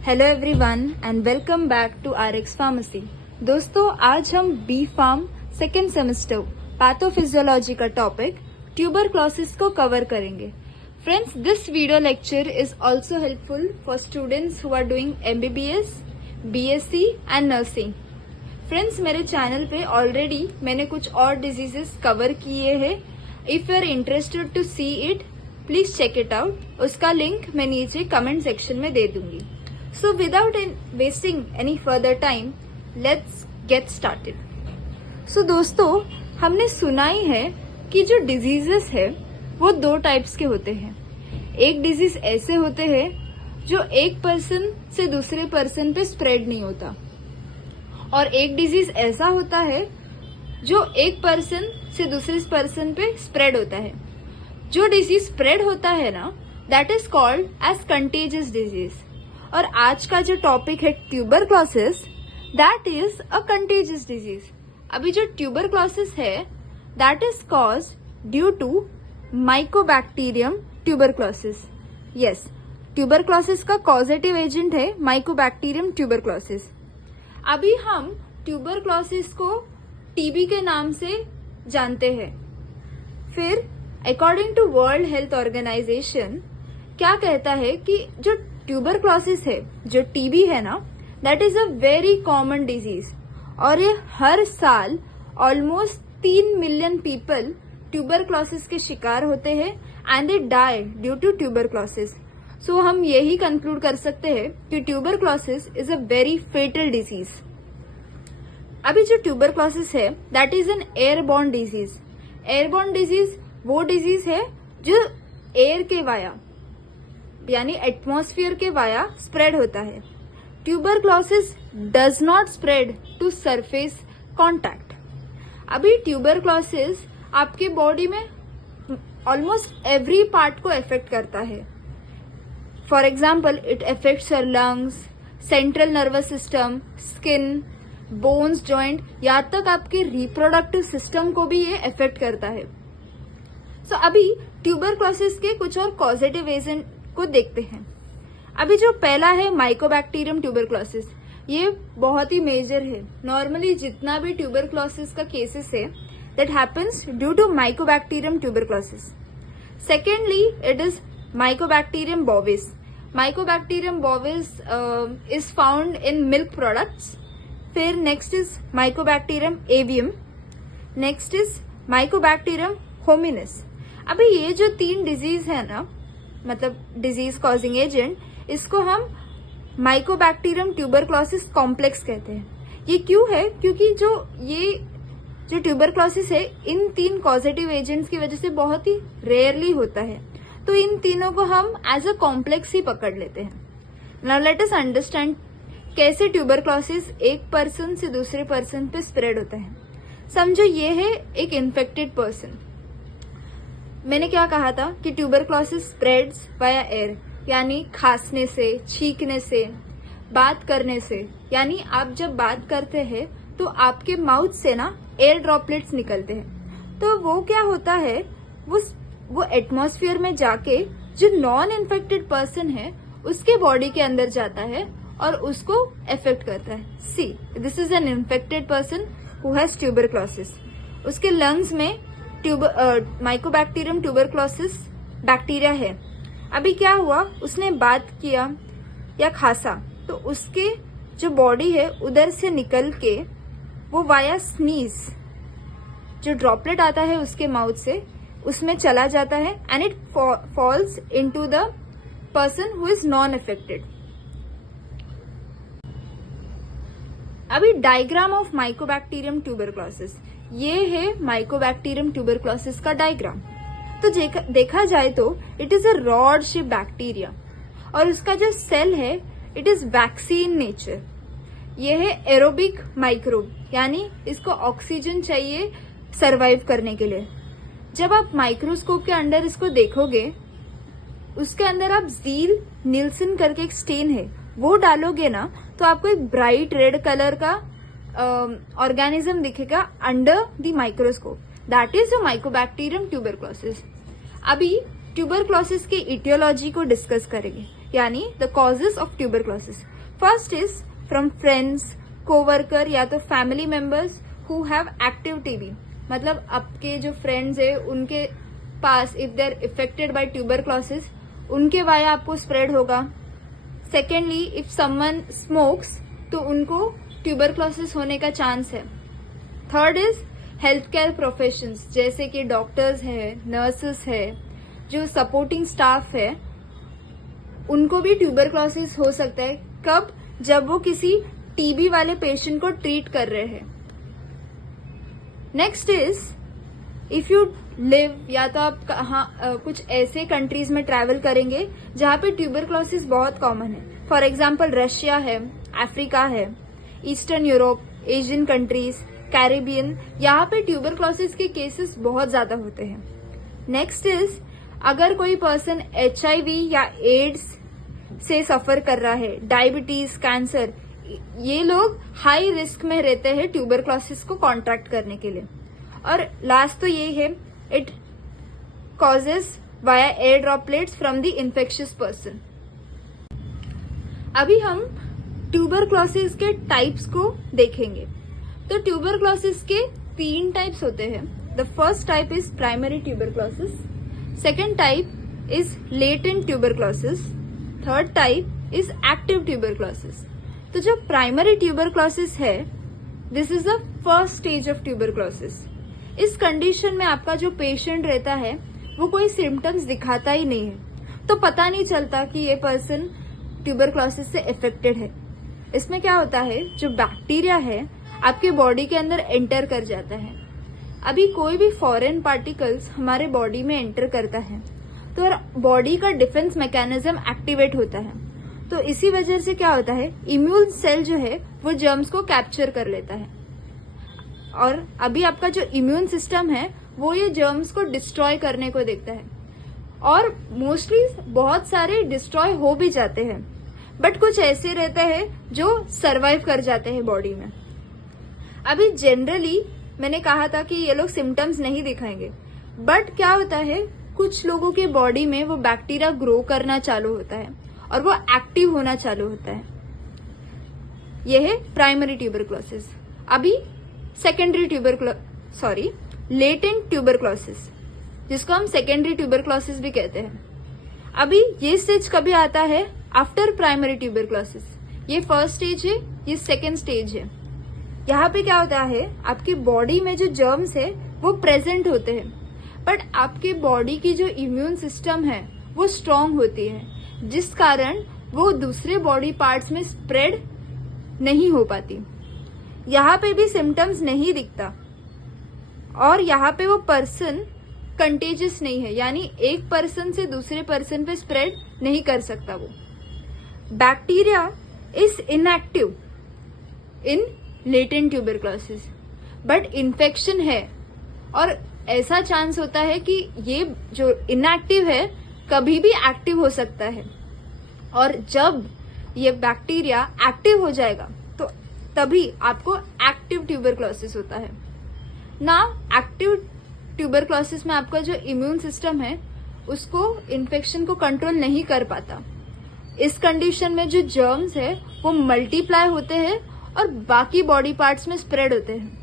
Hello everyone and welcome back to Rx pharmacy. दोस्तों, आज हम B pharm second semester pathophysiology का topic tuberculosis को कवर करेंगे। Friends, this video lecture is also helpful for students who are doing MBBS, BSc and nursing. Friends, मेरे channel पे already मैंने कुछ और डिजीजेस कवर किए हैं। If you are interested to see it, please check it out. उसका link मैं नीचे कमेंट सेक्शन में दे दूंगी। So without wasting any further time, let's get started. So दोस्तों, हमने सुना ही है कि जो डिजीजेस है वो दो टाइप्स के होते हैं। एक डिजीज ऐसे होते हैं जो एक पर्सन से दूसरे पर्सन पे स्प्रेड नहीं होता, और एक डिजीज ऐसा होता है जो एक पर्सन से दूसरे पर्सन पे स्प्रेड होता है। जो डिजीज स्प्रेड होता है ना, that is called as contagious disease. और आज का जो टॉपिक है tuberculosis, that is a contagious disease. अभी जो ट्यूबरक्लोसिस है that is caused due to mycobacterium tuberculosis. Yes, tuberculosis का कॉजेटिव एजेंट है माइकोबैक्टीरियम ट्यूबरक्लोसिस। अभी हम ट्यूबरक्लोसिस को टीबी के नाम से जानते हैं। फिर according to world health organization क्या कहता है कि जो ट्यूबरक्लोसिस है, जो टीबी है ना, that is a very common disease, और ये हर साल ऑलमोस्ट 3 मिलियन पीपल ट्यूबरक्लोसिस के शिकार होते हैं and they die due to tuberculosis. So हम यही कंक्लूड कर सकते हैं कि tuberculosis is a very fatal disease. अभी जो ट्यूबरक्लोसिस है that is an airborne disease. Airborne disease वो डिजीज है जो एयर के वाया यानी एटमॉस्फेयर के वाया स्प्रेड होता है। Tuberculosis does not spread to surface contact. अभी ट्यूबरक्लोसिस आपके बॉडी में ऑलमोस्ट एवरी पार्ट को इफेक्ट करता है। For example, it affects your lungs, central nervous system, skin, bones, joint, यहाँ तक आपके रिप्रोडक्टिव सिस्टम को भी ये इफेक्ट करता है। सो अभी ट्यूबरक्लोसिस के कुछ और कॉजेटिव एजेंट को देखते हैं। अभी जो पहला है माइकोबैक्टीरियम ट्यूबरक्लोसिस, ये बहुत ही मेजर है। नॉर्मली जितना भी ट्यूबरक्लोसिस का केसेस है that happens due to mycobacterium tuberculosis. Secondly, it is mycobacterium bovis. Mycobacterium bovis is found in milk products. फिर next is mycobacterium avium, next is mycobacterium hominis. अभी ये जो 3 डिजीज है ना, मतलब डिजीज कॉजिंग एजेंट, इसको हम माइकोबैक्टीरियम ट्यूबरक्लोसिस कॉम्प्लेक्स कहते हैं। ये क्यों है? क्योंकि जो ट्यूबरक्लोसिस है इन 3 कॉजेटिव एजेंट्स की वजह से बहुत ही रेयरली होता है, तो इन तीनों को हम एज अ कॉम्प्लेक्स ही पकड़ लेते हैं। नाउ लेट अस अंडरस्टैंड कैसे ट्यूबरक्लोसिस एक पर्सन से दूसरे पर्सन पे स्प्रेड होता है। समझो ये है एक इन्फेक्टेड पर्सन। मैंने क्या कहा था कि ट्यूबरक्लोसिस स्प्रेड्स वाया एयर, यानी खांसने से, छींकने से, बात करने से। यानी आप जब बात करते हैं तो आपके माउथ से ना एयर ड्रॉपलेट्स निकलते हैं, तो वो क्या होता है, वो एटमॉस्फेयर में जाके जो नॉन इन्फेक्टेड पर्सन है उसके बॉडी के अंदर जाता है और उसको इफेक्ट करता है। See, this is an infected person who has tuberculosis. उसके लंग्स में माइकोबैक्टीरियम ट्यूबरक्लोसिस बैक्टीरिया है। अभी क्या हुआ, उसने बात किया या खांसा, तो उसके जो बॉडी है उधर से निकल के वो वाया स्नीज, जो ड्रॉपलेट आता है उसके माउथ से, उसमें चला जाता है and it falls into the person who is non affected. अभी डायग्राम ऑफ माइकोबैक्टीरियम ट्यूबरक्लोसिस, ये है माइकोबैक्टीरियम ट्यूबरक्लोसिस का डायग्राम। तो देखा जाए तो it is a rod shape bacteria, और उसका जो सेल है इट इज वैक्सीन नेचर। ये है एरोबिक माइक्रोब, यानी इसको ऑक्सीजन चाहिए सरवाइव करने के लिए। जब आप माइक्रोस्कोप के अंदर इसको देखोगे, उसके अंदर आप ज़ील निल्सन करके एक स्टेन है वो डालोगे ना, तो आपको एक ब्राइट रेड कलर का ऑर्गेनिज्म दिखेगा under the microscope, that is a mycobacterium tuberculosis. अभी ट्यूबरक्लोसिस की इटियोलॉजी को डिस्कस करेंगे यानी the causes of tuberculosis. First is from friends, coworker या तो family members who have active TB, मतलब आपके जो फ्रेंड्स है उनके पास if they are affected by tuberculosis, उनके वाया आपको स्प्रेड होगा। सेकेंडली, इफ समवन स्मोक्स तो उनको ट्यूबरक्लोसिस होने का चांस है। Third is health care professions, जैसे कि डॉक्टर्स है, नर्सेस है, जो सपोर्टिंग स्टाफ है, उनको भी ट्यूबरक्लोसिस हो सकता है। कब? जब वो किसी टीबी वाले पेशेंट को ट्रीट कर रहे हैं। Next is if you live, या तो आप कुछ ऐसे कंट्रीज में ट्रैवल करेंगे जहां पे ट्यूबरक्लोसिस बहुत कॉमन है। फॉर एग्जाम्पल रशिया है, अफ्रीका है, eastern Europe, Asian countries, Caribbean, यहाँ पे ट्यूबरक्लोसिस के केसेस बहुत ज्यादा होते हैं। नेक्स्ट इज अगर कोई पर्सन HIV या एड्स से सफर कर रहा है, डायबिटीज, कैंसर, ये लोग हाई रिस्क में रहते हैं ट्यूबरक्लोसिस को कॉन्ट्रैक्ट करने के लिए। और लास्ट तो ये है, it causes via air droplets from the infectious person. अभी हम ट्यूबरक्लोसिस के टाइप्स को देखेंगे। तो ट्यूबरक्लोसिस के 3 टाइप्स होते हैं। The first type is primary tuberculosis, second type is latent tuberculosis, third type is active tuberculosis. तो जो प्राइमरी ट्यूबरक्लोसिस है, this is the first stage of tuberculosis. इस कंडीशन में आपका जो पेशेंट रहता है वो कोई सिम्टम्स दिखाता ही नहीं है, तो पता नहीं चलता कि ये पर्सन ट्यूबरक्लोसिस से इफेक्टेड है। इसमें क्या होता है, जो बैक्टीरिया है आपके बॉडी के अंदर एंटर कर जाता है। अभी कोई भी फॉरेन पार्टिकल्स हमारे बॉडी में एंटर करता है तो बॉडी का डिफेंस मैकेनिज्म एक्टिवेट होता है, तो इसी वजह से क्या होता है, इम्यून सेल जो है वो जर्म्स को कैप्चर कर लेता है। और अभी आपका जो इम्यून सिस्टम है वो ये जर्म्स को डिस्ट्रॉय करने को देखता है, और मोस्टली बहुत सारे डिस्ट्रॉय हो भी जाते हैं, बट कुछ ऐसे रहते हैं जो सरवाइव कर जाते हैं बॉडी में। अभी जनरली मैंने कहा था कि ये लोग सिम्टम्स नहीं दिखाएंगे, बट क्या होता है, कुछ लोगों के बॉडी में वो बैक्टीरिया ग्रो करना चालू होता है और वो एक्टिव होना चालू होता है। यह है प्राइमरी ट्यूबरक्लोसिस। अभी सेकेंडरी लेटेंट ट्यूबरक्लोसिस, जिसको हम सेकेंडरी ट्यूबरक्लोसिस भी कहते हैं। अभी ये स्टेज कभी आता है आफ्टर प्राइमरी ट्यूबरक्लोसिस। ये फर्स्ट स्टेज है, ये सेकेंड स्टेज है। यहाँ पे क्या होता है, आपकी बॉडी में जो जर्म्स है वो प्रेजेंट होते हैं, बट आपके बॉडी की जो इम्यून सिस्टम है वो स्ट्रांग होती है, जिस कारण वो दूसरे बॉडी पार्ट्स में स्प्रेड नहीं हो पाती। यहाँ पे भी सिम्टम्स नहीं दिखता, और यहाँ पे वो पर्सन कंटेजियस नहीं है, यानी एक पर्सन से दूसरे पर्सन पे स्प्रेड नहीं कर सकता। वो bacteria is inactive in latent tuberculosis, but infection है, और ऐसा चांस होता है कि ये जो इनएक्टिव है कभी भी एक्टिव हो सकता है, और जब ये बैक्टीरिया एक्टिव हो जाएगा तो तभी आपको एक्टिव ट्यूबरक्लोसिस होता है ना। एक्टिव ट्यूबरक्लोसिस में आपका जो इम्यून सिस्टम है उसको इन्फेक्शन को कंट्रोल नहीं कर पाता। इस कंडीशन में जो जर्म्स है वो मल्टीप्लाई होते हैं और बाकी बॉडी पार्ट्स में स्प्रेड होते हैं।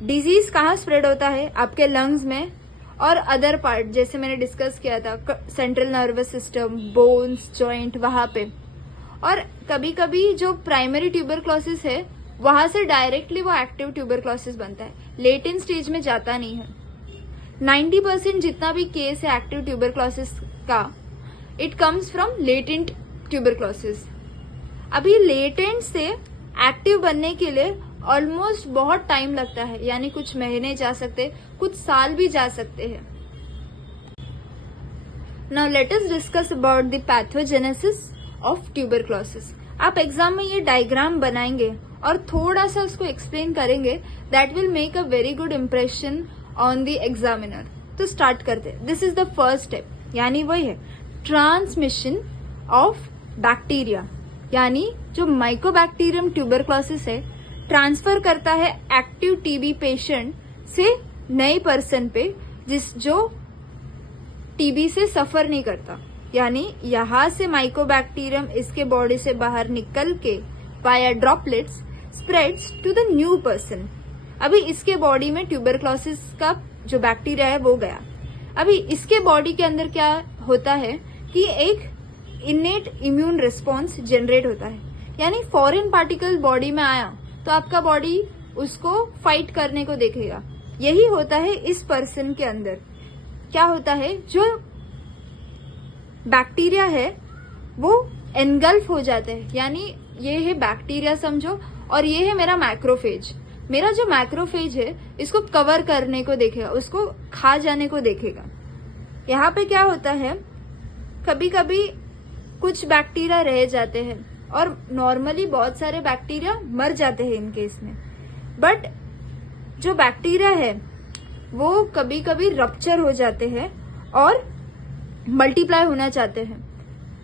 डिजीज कहाँ स्प्रेड होता है, आपके लंग्स में और अदर पार्ट, जैसे मैंने डिस्कस किया था central nervous system, bones, joint, वहां पे। और कभी कभी जो प्राइमरी ट्यूबरक्लोसिस है वहां से डायरेक्टली वो एक्टिव ट्यूबरक्लोसिस बनता है, लेटेंट स्टेज में जाता नहीं है। 90% जितना भी केस है एक्टिव ट्यूबरक्लोसिस का, it comes from latent tuberculosis. अभी लेटेंट से एक्टिव बनने के लिए ऑलमोस्ट बहुत टाइम लगता है, यानी कुछ महीने जा सकते, कुछ साल भी जा सकते हैं। Now let us discuss about the pathogenesis of tuberculosis. आप एग्जाम में ये डायग्राम बनाएंगे और थोड़ा सा उसको एक्सप्लेन करेंगे, that will make a very good impression on the examiner. तो स्टार्ट करते हैं। This is the first step, यानी वही है ट्रांसमिशन ऑफ बैक्टीरिया, यानी जो माइकोबैक्टीरियम ट्यूबरक्लोसिस है ट्रांसफर करता है एक्टिव टीबी पेशेंट से नए पर्सन पे जो टीबी से सफर नहीं करता। यानी यहाँ से माइकोबैक्टीरियम इसके बॉडी से बाहर निकल के via droplets spreads to the new person. अभी इसके बॉडी में ट्यूबरक्लोसिस का जो बैक्टीरिया है वो गया। अभी इसके बॉडी के अंदर क्या होता है कि एक इनेट इम्यून रिस्पॉन्स जनरेट होता है, यानी फॉरेन पार्टिकल बॉडी में आया तो आपका बॉडी उसको फाइट करने को देखेगा। यही होता है इस पर्सन के अंदर। क्या होता है, जो बैक्टीरिया है वो एनगल्फ हो जाते हैं, यानी ये है बैक्टीरिया समझो और ये है मेरा मैक्रोफेज। मेरा जो मैक्रोफेज है इसको कवर करने को देखेगा, उसको खा जाने को देखेगा। यहाँ पे क्या होता है, कभी कभी कुछ बैक्टीरिया रह जाते हैं और नॉर्मली बहुत सारे बैक्टीरिया मर जाते हैं इन केस में। बट जो बैक्टीरिया है वो कभी कभी रप्चर हो जाते हैं और मल्टीप्लाई होना चाहते हैं।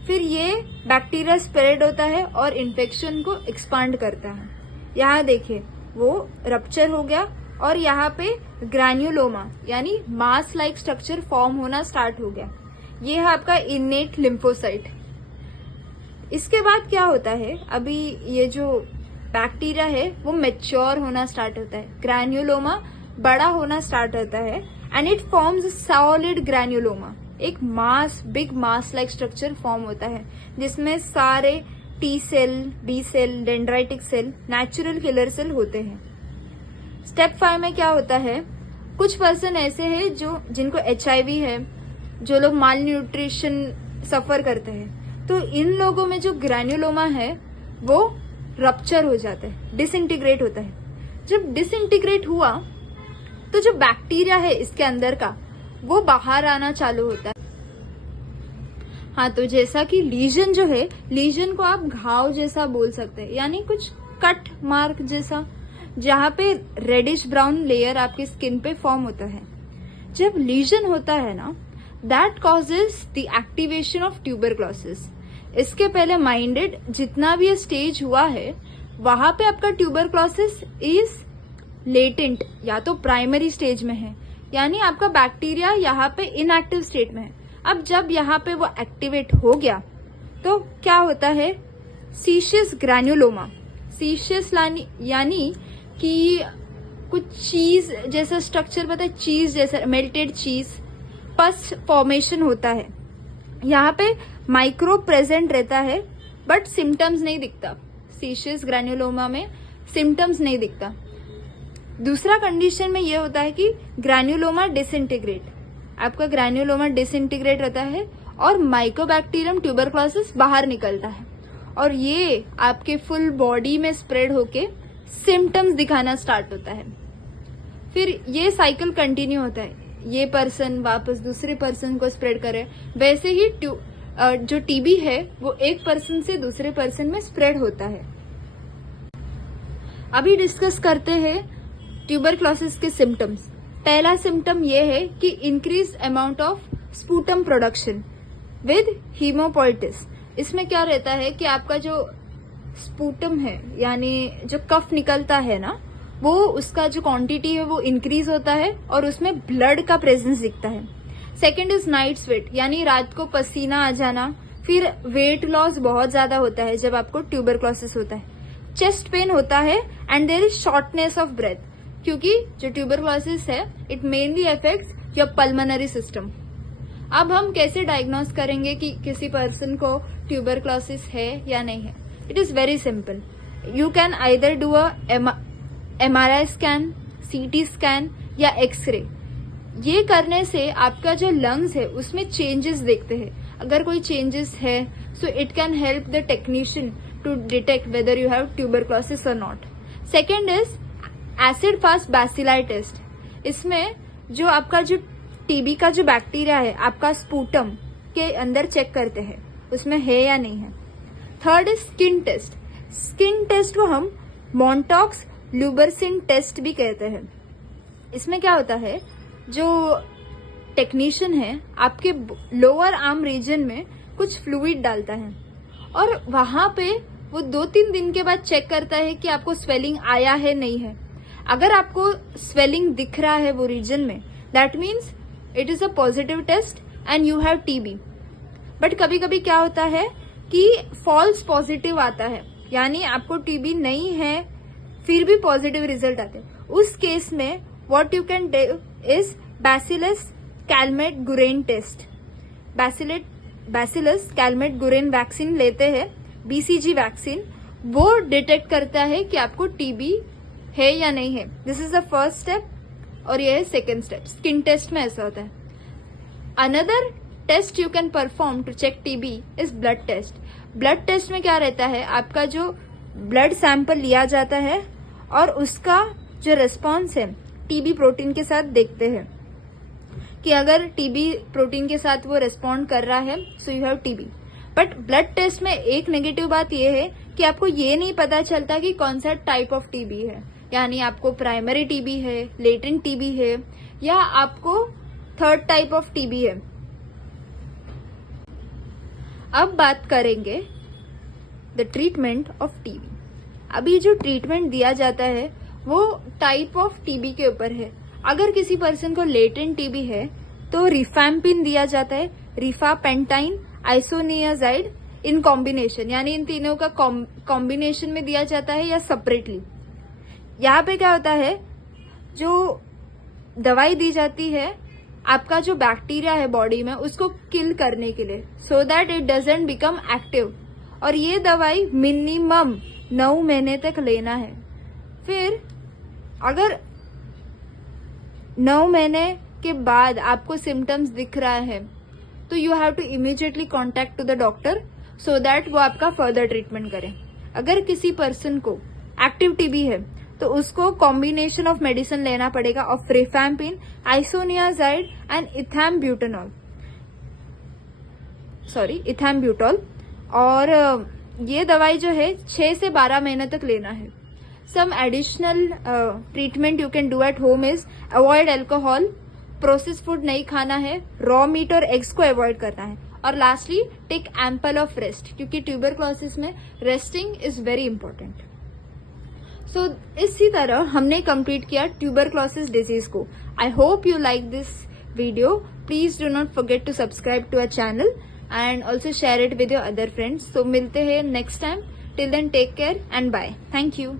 फिर ये बैक्टीरिया स्प्रेड होता है और इन्फेक्शन को एक्सपांड करता है। यहाँ देखिए वो रप्चर हो गया और यहाँ पे ग्रैन्युलोमा यानी मास लाइक स्ट्रक्चर फॉर्म होना स्टार्ट हो गया। ये है आपका इनेट लिम्फोसाइट। इसके बाद क्या होता है, अभी ये जो बैक्टीरिया है वो मैच्योर होना स्टार्ट होता है, ग्रैन्युलोमा बड़ा होना स्टार्ट होता है and it forms solid granuloma. एक big mass like structure form होता है जिसमें सारे T cell, B cell, dendritic cell, natural killer cell होते हैं। स्टेप 5 में क्या होता है, कुछ पर्सन ऐसे हैं जिनको HIV है, जो लोग माल न्यूट्रिशन सफर करते हैं, तो इन लोगों में जो ग्रैन्युलोमा है वो रप्चर हो जाता है, डिसइंटीग्रेट होता है। जब डिसइंटीग्रेट हुआ तो जो बैक्टीरिया है इसके अंदर का वो बाहर आना चालू होता है। हाँ, तो जैसा कि लीजन जो है, लीजन को आप घाव जैसा बोल सकते हैं, यानी कुछ कट मार्क जैसा, जहां पे रेडिश ब्राउन लेयर आपकी स्किन पे फॉर्म होता है। जब लीजन होता है ना, that causes the activation of tuberculosis. इसके पहले माइंडेड जितना भी स्टेज हुआ है वहां पे आपका ट्यूबरक्लोसिस इज लेटेंट या तो प्राइमरी स्टेज में है, यानी आपका बैक्टीरिया यहाँ पे इनएक्टिव स्टेट में है। अब जब यहाँ पे वो एक्टिवेट हो गया तो क्या होता है, सीशियस ग्रैन्युलोमा। सीशियस यानी कि कुछ चीज जैसा स्ट्रक्चर, पता है, चीज जैसा, मेल्टेड चीज, पस फॉर्मेशन होता है। यहाँ पे माइक्रो प्रेजेंट रहता है बट सिम्टम्स नहीं दिखता। सीशियस ग्रैन्युलोमा में सिम्टम्स नहीं दिखता। दूसरा कंडीशन में ये होता है कि ग्रैन्युलोमा डिसइंटीग्रेट, आपका ग्रैन्युलोमा डिसइंटीग्रेट रहता है और माइकोबैक्टीरियम ट्यूबरक्लोसिस बाहर निकलता है और ये आपके फुल बॉडी में स्प्रेड होके सिम्टम्स दिखाना स्टार्ट होता है। फिर ये साइकिल कंटिन्यू होता है, ये पर्सन वापस दूसरे पर्सन को स्प्रेड करे। वैसे ही जो टीबी है वो एक पर्सन से दूसरे पर्सन में स्प्रेड होता है। अभी डिस्कस करते हैं ट्यूबरक्लोसिस के सिम्टम्स। पहला सिम्टम ये है कि increase amount of sputum production with haemoptysis. इसमें क्या रहता है कि आपका जो स्पूटम है यानी जो कफ निकलता है ना, वो उसका जो क्वांटिटी है वो इंक्रीज होता है और उसमें ब्लड का प्रेजेंस दिखता है। सेकेंड इज नाइट स्वेट, यानी रात को पसीना आ जाना। फिर वेट लॉस बहुत ज्यादा होता है जब आपको ट्यूबरक्लोसिस होता है। चेस्ट पेन होता है and there is shortness of breath, क्योंकि जो ट्यूबरक्लोसिस है it mainly affects your pulmonary system. अब हम कैसे डायग्नोस करेंगे कि किसी पर्सन को ट्यूबरक्लोसिस है या नहीं है? It is very simple. You can either do a MRI scan, CT scan या एक्सरे। ये करने से आपका जो लंग्स है उसमें चेंजेस देखते हैं। अगर कोई चेंजेस है so it can help the technician to detect whether you have tuberculosis और not. Second is acid fast bacilli test. इसमें जो आपका जो टीबी का जो बैक्टीरिया है आपका स्पूटम के अंदर चेक करते हैं उसमें है या नहीं है। Third is skin test. Skin test को हम मॉन्टॉक्स ल्यूबरसिन टेस्ट भी कहते हैं। इसमें क्या होता है, जो टेक्नीशियन है आपके लोअर आर्म रीजन में कुछ फ्लूइड डालता है और वहां पे वो 2-3 दिन के बाद चेक करता है कि आपको स्वेलिंग आया है नहीं है। अगर आपको स्वेलिंग दिख रहा है वो रीजन में, that means it is a positive test and you have TB. But कभी कभी क्या होता है कि फॉल्स पॉजिटिव आता है, यानी आपको टीबी नहीं है फिर भी पॉजिटिव रिजल्ट आते हैं। उस केस में what you can do is bacillus Calmette Guerin test. Bacillus Calmette Guerin vaccine लेते हैं, बीसीजी वैक्सीन, वो डिटेक्ट करता है कि आपको टीबी है या नहीं है। This is the first step और ये है सेकेंड स्टेप। स्किन टेस्ट में ऐसा होता है। Another test you can perform to check TB is blood test. Blood test में क्या रहता है, आपका जो ब्लड सैंपल लिया जाता है और उसका जो रिस्पॉन्स है टीबी प्रोटीन के साथ देखते हैं कि अगर टीबी प्रोटीन के साथ वो रिस्पॉन्ड कर रहा है so you have TB. But blood test में एक नेगेटिव बात ये है कि आपको ये नहीं पता चलता कि कौन सा टाइप ऑफ टीबी है, यानी आपको प्राइमरी टीबी है, लेटेंट टीबी है या आपको थर्ड टाइप ऑफ टीबी है। अब बात करेंगे द ट्रीटमेंट ऑफ टीबी। अभी जो ट्रीटमेंट दिया जाता है वो टाइप ऑफ टीबी के ऊपर है। अगर किसी पर्सन को लेटेंट टीबी है तो रिफैम्पिन दिया जाता है, रिफापेंटाइन, आइसोनियाजाइड इन कॉम्बिनेशन, यानी इन तीनों का कॉम्बिनेशन में दिया जाता है या सेपरेटली। यहाँ पे क्या होता है, जो दवाई दी जाती है आपका जो बैक्टीरिया है बॉडी में उसको किल करने के लिए, so that it doesn't become active. और ये दवाई मिनिमम 9 महीने तक लेना है। फिर अगर 9 महीने के बाद आपको सिम्टम्स दिख रहा है तो you have to immediately contact to the doctor so that वो आपका फर्दर ट्रीटमेंट करें। अगर किसी पर्सन को एक्टिव टीबी है तो उसको कॉम्बिनेशन ऑफ मेडिसिन लेना पड़ेगा ऑफ रिफैम्पिन, आइसोनियाजाइड एंड इथैम्ब्यूटॉल। और ये दवाई जो है 6 से 12 महीने तक लेना है। Some additional treatment you can do at home is avoid alcohol, process food नहीं खाना है, रॉ मीट और एग्स को अवॉइड करना है, और lastly take ample of rest, क्योंकि ट्यूबरक्लोसिस में resting is very important. So इसी तरह हमने कंप्लीट किया ट्यूबरक्लोसिस डिजीज को। I hope you like this video. Please do not forget to subscribe to our channel and also share it with your other friends. तो मिलते हैं next time. Till then take care and bye. Thank you.